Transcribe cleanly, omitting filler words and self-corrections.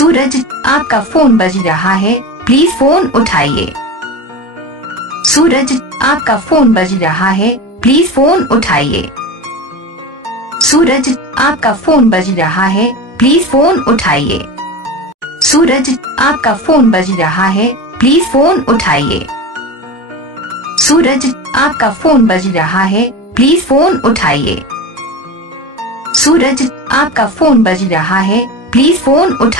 सूरज, आपका फोन बज रहा है, प्लीज फोन उठाइए। सूरज, आपका फोन बज रहा है, प्लीज फोन उठाइए। सूरज, आपका फोन बज रहा है, प्लीज फोन उठाइए। सूरज, आपका फोन बज रहा है, प्लीज फोन उठाइए। सूरज, आपका फोन बज रहा है, प्लीज फोन उठाइए। सूरज, आपका फोन बज रहा है, प्लीज फोन उठाइए।